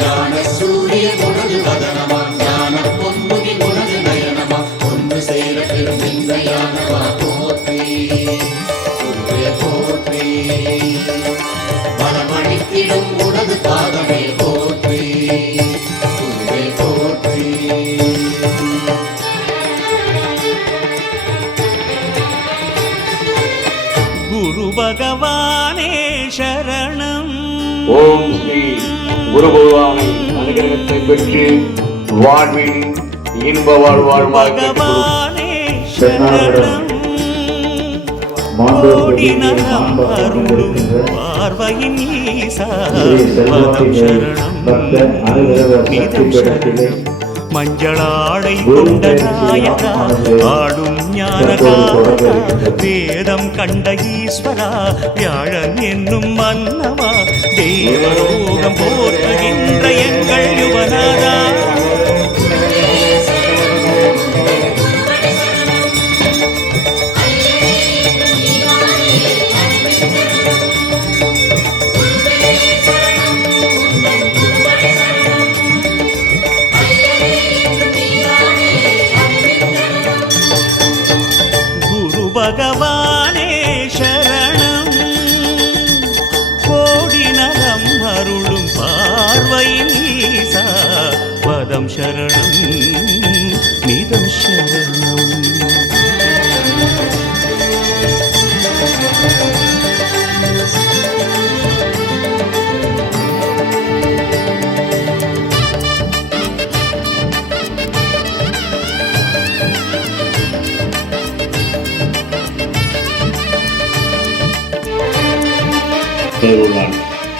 ஞான சூரிய உனது வதனமா ஞான பொன்முகி உனது நயனமா ஒன்று சேர பெறும் இந்த யானவா போற்றி குருவே போற்றி பலமளித்திடும் உனது பாதமே போற்றி குருவே போற்றி குரு பகவானே சரணம். ஓம் ஸ்ரீ குரு பகவானை அனுகிரகத்தை பெற்று வாழ்வில் இன்ப பகவானே சரணம். கோடி நலம் அருளும் பார்வையின் ஈசா பதம் சரணம் நிதம் சரணம். மஞ்சளாடை கொண்ட நாயகா ஆடும் ஞானகாரகா வேதம் கண்ட ஈஸ்வரா வியாழன் என்னும் மன்னவா தேவலோகம் போற்றுகின்ற எங்கள் யுவனாரா பகவானே சரணம். கோடி நலம் அருளும் பார்வையின் ஈசா பதம் சரணம் நிதம் சரணம்.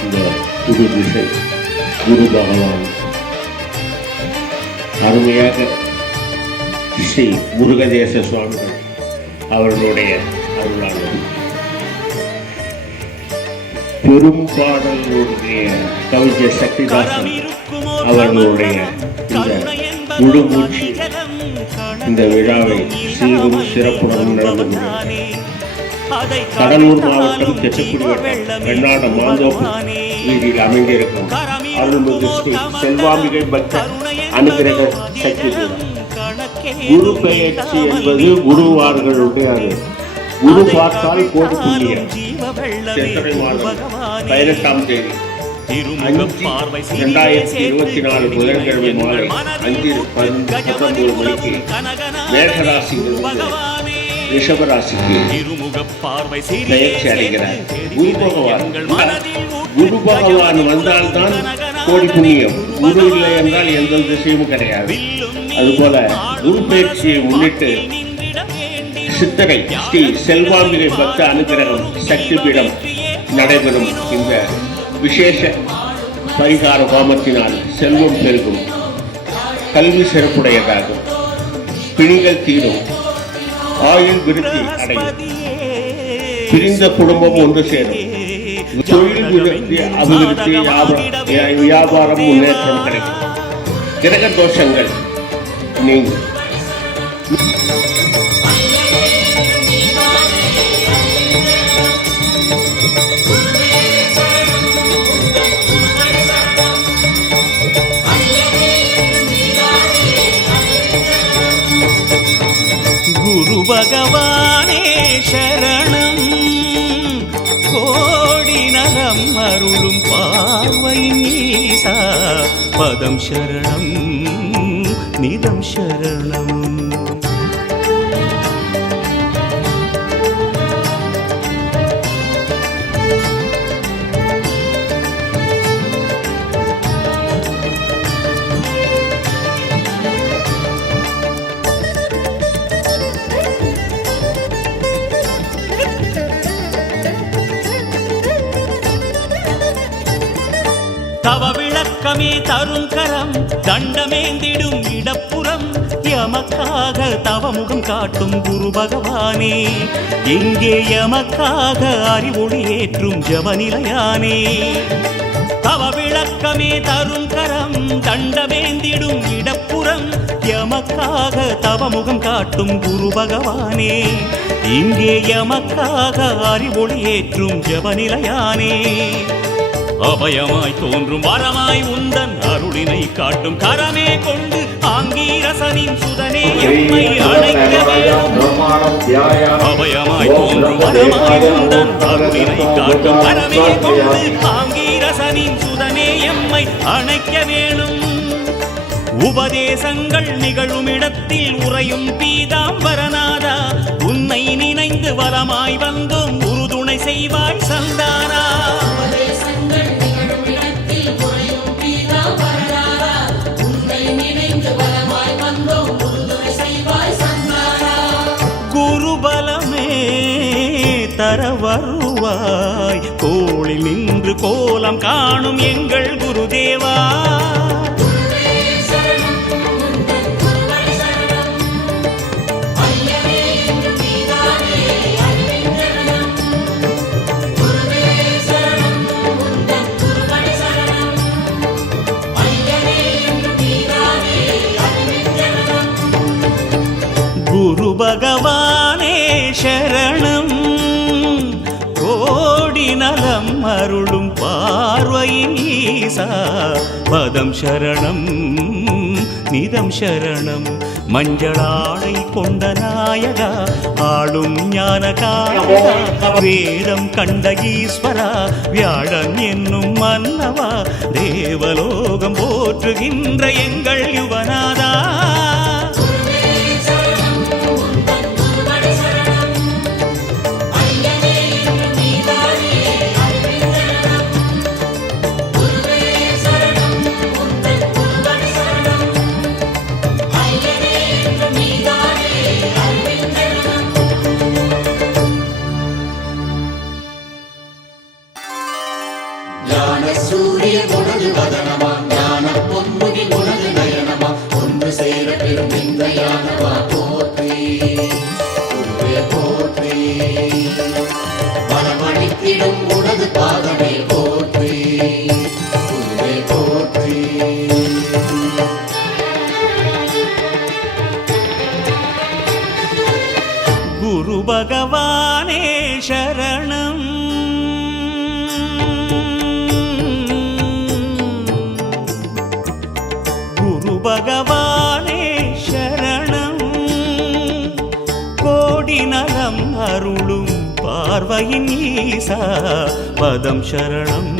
இந்த புது திசை குரு பகவான் அருமையாக ஸ்ரீ முருகதேச சுவாமிகள் அவர்களுடைய அருளாளர் பெரும் பாடல்களுடைய கவிஞர் சக்திதாசன் அவர்களுடைய இந்த முழுமூச்சு இந்த விழாவை சீரும் சிறப்புடன் நடந்து கடலூர் மாவட்டம் தெற்குடி வட்டம் வெண்ணாட மாந்தோப்பு வீதியில் அமைந்திருக்கும் அருள்மிகு ஸ்ரீ செல்வாம்பிகை பக்த அனுகிரக சக்தி குரு பெயர்ச்சி என்பது குருவார்களுடைய குரு பார்த்தால் கோடி புண்ணியம். சித்திரை மாதம் 18ஆம் தேதி 2024 புதன்கிழமை மாலை 5:19 மணிக்கு மேகராசியில் ரிஷபராசிக்கு பெயர்ச்சி அடைகிறார் குரு பகவான் வந்தால்தான் கோடி புண்ணியம். குரு இல்லை என்றால் எந்த திசையும் கிடையாது. அதுபோல குரு பயிற்சியை முன்னிட்டு சித்திரை ஸ்ரீ செல்வாம்பிகை பக்த அனுகிரகம் சக்தி பீடம் நடைபெறும் இந்த விசேஷ பரிகார ஹோமத்தினால் செல்வம் பெருகும், கல்வி சிறப்புடையதாகும், பிணிகள் தீரும், ஆயுள் விருத்தி அடையும், பிரிந்த குடும்பம் ஒன்று சேரும், தொழில் விருத்தி அபிவிருத்தி வியாபாரம் முன்னேற்றம் கிடைக்கும், கிரக தோஷங்கள் நீங்கும். குரு பகவானே சரணம். கோடி நலம் அருளும் பார்வையின் ஈசா பதம் சரணம் நிதம் சரணம். தவ விளக்கமே தருங்கரம் தண்டமேந்திடும் இடப்புறம் எமக்காக தவமுகம் காட்டும் குரு பகவானே. எங்கே எமக்காக அறிவொளி ஏற்றும் ஜபநிலையானே. தவ விளக்கமே தருங்கரம் தண்டமேந்திடும் இடப்புறம் எமக்காக தவமுகம் காட்டும் குரு பகவானே. இங்கே எமக்காக அறிவொளி ஏற்றும் ஜபநிலையானே. அபயமாய் தோன்றும் வரமாய் உந்தன் அருளினை காட்டும் கரமே கொண்டு ஆங்கீரசனின் சுதனே எம்மை அழைக்க வேணும். அபயமாய் தோன்றும் வரமாய் உந்தன் அருளினை காட்டும் கரமே கொண்டு ஆங்கீரசனின் சுதனே எம்மை அணைக்க வேணும். உபதேசங்கள் நிகழும் இடத்தில் உறையும் பீதாம்பரநாதா, உன்னை நினைந்து வரமாய் வந்தோம் உறுதுணை செய்வாய் சந்தானா. உபதேசங்கள் நிகழும் இடத்தில் உறையும் பீதாம்பரநாதா, உன்னை நினைந்து வரமாய் வந்தோம் உறுதுணை செய்வாய் சந்தானா. குருபலமே தர வருவாய், கோளில் நின்று கோலம் காணும் எங்கள் குருதேவா. குரு பகவானே சரணம், கோடி நலம் அருளும் பார்வையின் ஈசா பதம் சரணம் நிதம் சரணம். மஞ்சளாடை கொண்ட நாயகா, ஆளும் ஞான காரகா, வேதம் கண்ட ஈஸ்வரா, வியாழன் என்னும் மன்னவா, தேவலோகம் போற்றுகின்ற எங்கள் யுவநாதா. ஞான சூரிய உனது வதனமா, ஞான பொன்முகி உனது நயனமா, ஒன்று சேர பெரும் இந்த யானவா போற்றி. குருவே போற்றி. வரமளித்திடும் உனது பாதமே போற்றி. குருவே போற்றி. குரு பகவானே சரணம், குரு பகவானே சரணம், கோடி நலம் அருளும் பார்வையின் ஈசா பதம் சரணம்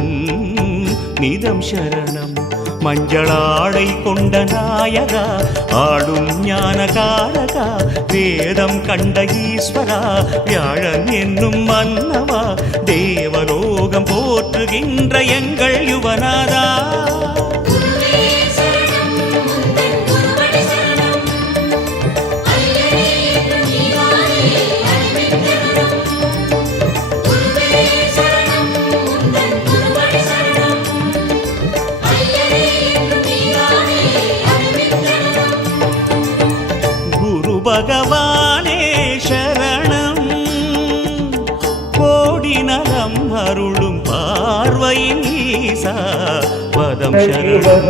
நிதம் சரணம். மஞ்சளாடை கொண்ட நாயகா, ஆடும் ஞான காரகா, வேதம் கண்ட ஈஸ்வரா, வியாழன் என்னும் மன்னவா, தேவலோகம் போற்றுகின்ற எங்கள் யுவநாதா. பகவானே சரணம், கோடி நலம் அருளும் பார்வையின் ஈசா பதம் சரணம்.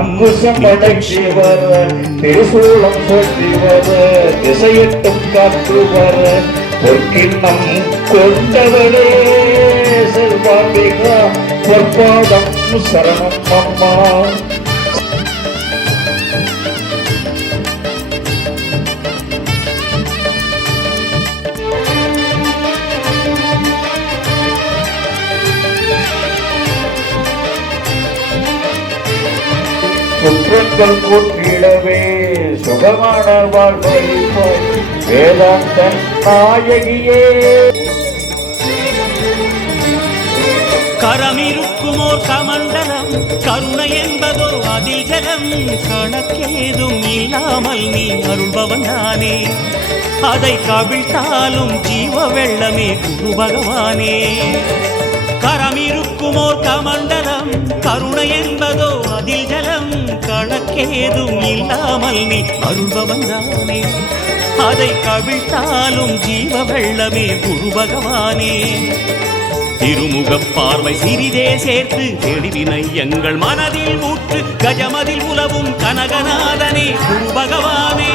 அங்குசம் அடக்கிவர், திருசூலம் சொல்லிவர், திசையிட்டும் காற்றுவர், பொற்கிண்ணம் கொண்டவரே செல்வாம்பிகா, பொற்பாதம் சரணம் அம்மா. சுற்றங்கள் கூட்டிடவே சுகமான வாழ்வழிப்போம் வேதாந்த நாயகியே. கரமிருக்குமோர் கமண்டலம், கருணை என்பதோ அதில் ஜலம், கணக்கேதும் இல்லாமல் நீ அருள்பவன் தானே, அதை கவிழ்த்தாலும் ஜீவ வெள்ளமே குரு பகவானே. கரமிருக்குமோர் கமண்டலம், கருணை என்பதோ அதில் ஜலம், கணக்கேதும் இல்லாமல் நீ அருள்பவன் தானே, அதை கவிழ்த்தாலும் ஜீவ வெள்ளமே குரு பகவானே. திருமுகப் பார்வை சிறிதே சேர்த்து தெளிவினை எங்கள் மனதில் ஊற்று, கஜமதில் உலவும் கனகநாதனே குரு பகவானே.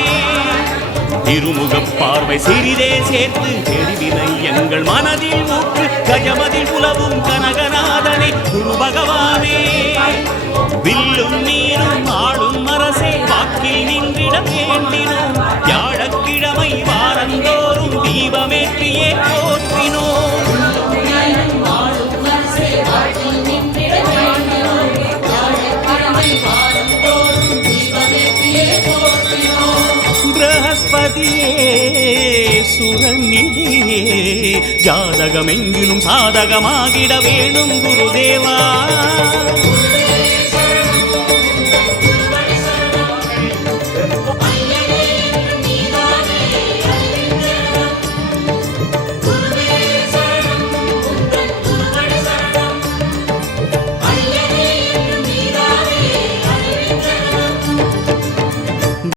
திருமுகப் பார்வை சிறிதே சேர்த்து தெரிவினை எங்கள் மனதில் ஊற்று கஜமதில் புலவும் கனகநாதனே குரு பகவானே வில்லும் நீரும் ஆளும் அரசே வாக்கில் நின்றிட வேண்டினோம் வியாழக்கிழமை வாரந்தோறும் தீபமேற்றியே போற்றினோம் ஆளும் அரசே வாழ்வில் நின்றிட வேண்டினோம் வாழக்கிழமை வாரந்தோறும் தீபமேற்றியே போற்றினோம் பிரகஸ்பதியே சுரநிதியே ஜாதகமெங்கிலும் சாதகமாகிட வேணும் குருதேவா குருவே சரணம்